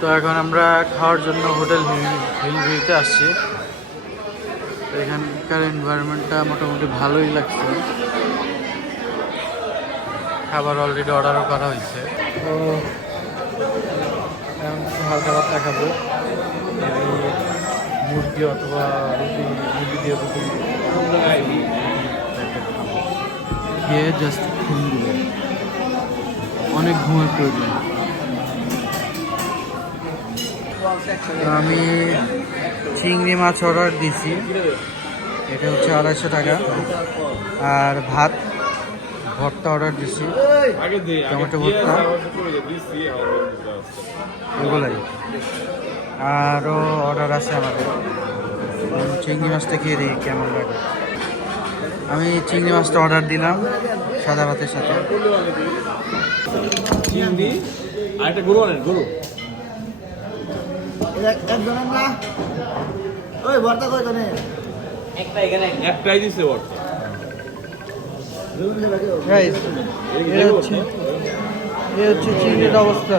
তো এখন আমরা খাওয়ার জন্য হোটেল হিল ভিউতে আসছি। তো এখানকার এনভায়রনমেন্টটা মোটামুটি ভালোই লাগছে। খাবার অলরেডি অর্ডারও করা হয়েছে। তো এখন কিছু হালকা ভাত খাবো, মুরগি অথবা মুরগি দিয়ে রুটি খেয়ে জাস্ট ঘুম দিবে, অনেক ঘুমের প্রয়োজন। আমি চিংড়ি মাছ অর্ডার দিয়েছি, এটা হচ্ছে 250 টাকা। আর ভর্তা অর্ডার দিয়েছি, টমেটো ভর্তা, এগুলাই। আরও অর্ডার আছে আমাদের। চিংড়ি মাছটা খেয়ে দেখি কেমন লাগে। আমি চিংড়ি মাছটা অর্ডার দিলাম সাদা ভাতের সাথে। চিংড়ি আর একটা গরু আনেন, গরু একটাই দিচ্ছে ভর্তা। এ হচ্ছে চিংড়ির অবস্থা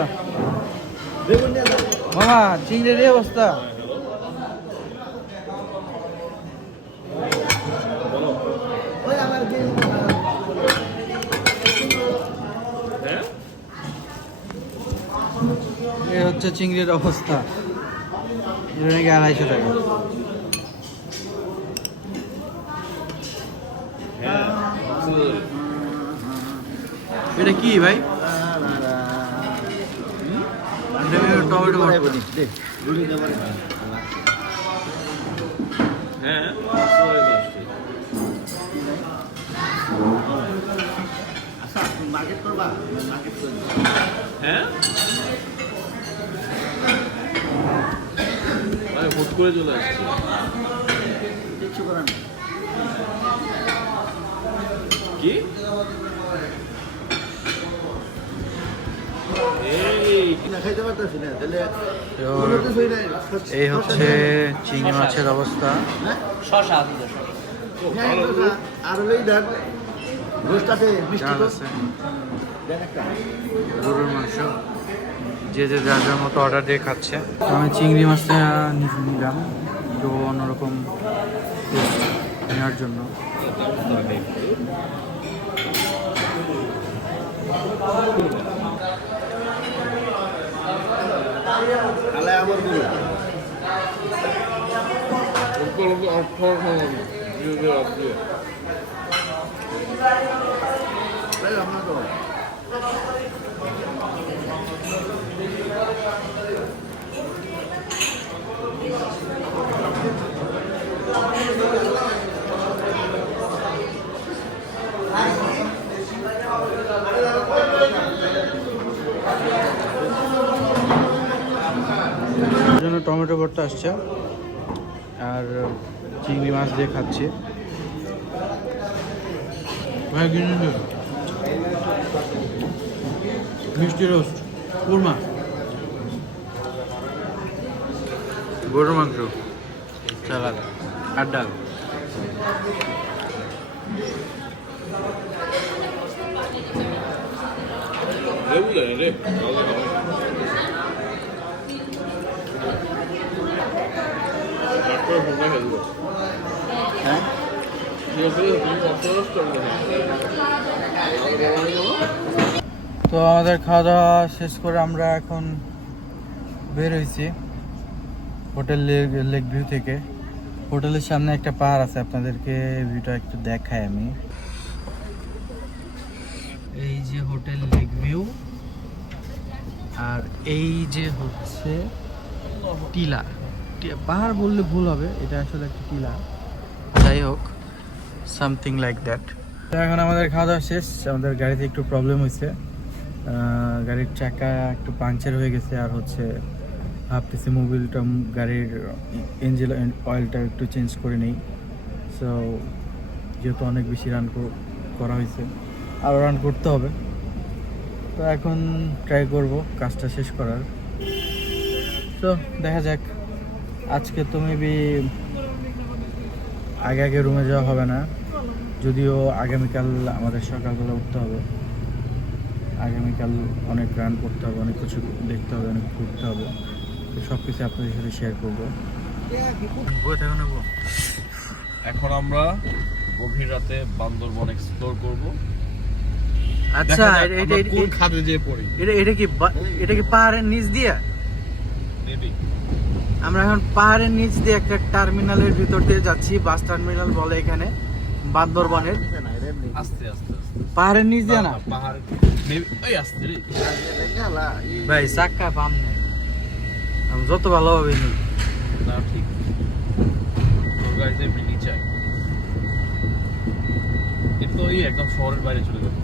মামা, চিংড়ির এই অবস্থা। এ হচ্ছে চিংড়ির অবস্থা, এটা নাকি 250 টাকা। এটা কি ভাই? টমেটো হ্যাঁ হ্যাঁ হুট করে চলে আসছে। কি এই হচ্ছে চিংড়ি মাছের অবস্থা। গরুর মাংস যে যার যার মতো অর্ডার দিয়ে খাচ্ছে। আমি চিংড়ি মাছটা নিলাম একটু অন্যরকম টেস্ট নেওয়ার জন্য। টমেটো ভর্তা আসছে আর চিংড়ি মাছ দিয়ে খাচ্ছি। মিষ্টি রোস্ট, কুরমা, গরুর মাংস, সালাদ আর ডাল। হ্যাঁ তো আমাদের খাওয়া দাওয়া শেষ করে আমরা এখন বের হয়েছি হোটেল লেক ভিউ থেকে। হোটেলের সামনে একটা পাহাড় আছে, আপনাদেরকে ভিউটা একটু দেখাই আমি। এই যে হোটেল লেক ভিউ, আর এই যে হচ্ছে টিলা। পাহাড় বললে ভুল হবে, এটা আসলে একটা টিলা। যাই হোক, সামথিং লাইক দ্যাট। এখন আমাদের খাওয়া দাওয়া শেষ। আমাদের গাড়িতে একটু প্রবলেম হয়েছে, গাড়ির চাকা একটু পাংচার হয়ে গেছে। আর হচ্ছে ভাবতেছি মোবিলটা, গাড়ির ইঞ্জিন অয়েলটা একটু চেঞ্জ করে নেই। সো যেহেতু অনেক বেশি রান করা হয়েছে, আরও রান করতে হবে। তো এখন ট্রাই করব কাজটা শেষ করার। তো দেখা যাক। আজকে তো মেবি আগে রুমে যাওয়া হবে না, যদিও আগামীকাল আমাদের সকালবেলা উঠতে হবে। আগামীকাল অনেক রান করতে হবে, অনেক কিছু দেখতে হবে, অনেক ঘুরতে হবে। তো সব কিছু আপনাদের সাথে শেয়ার করবো। বই থাকো না গো। এখন আমরা গভীর রাতে বান্দরবন এক্সপ্লোর করব। আচ্ছা, কোন খাদে যেয়ে পড়ি এটা কি পাহাড়ের নিচ দিয়ে? মেবি। আমরা এখন পাহাড়ের নিচ দিয়ে একটা টার্মিনালের ভিতর দিয়ে যাচ্ছি, বাস টার্মিনাল বলে এখানে বান্দরবনের। আস্তে আস্তে আস্তে পাহাড়ের নিচ দিয়ে না পাহাড় মেবি ওই আস্তে রে। ভাই, চাক্কা পাম নেই, আমি যত ভালোভাবে নিই। না ঠিক তোর গাড়িতে এমনি নিচে এটা তো এই একদম শহরের বাইরে চলে যাবে।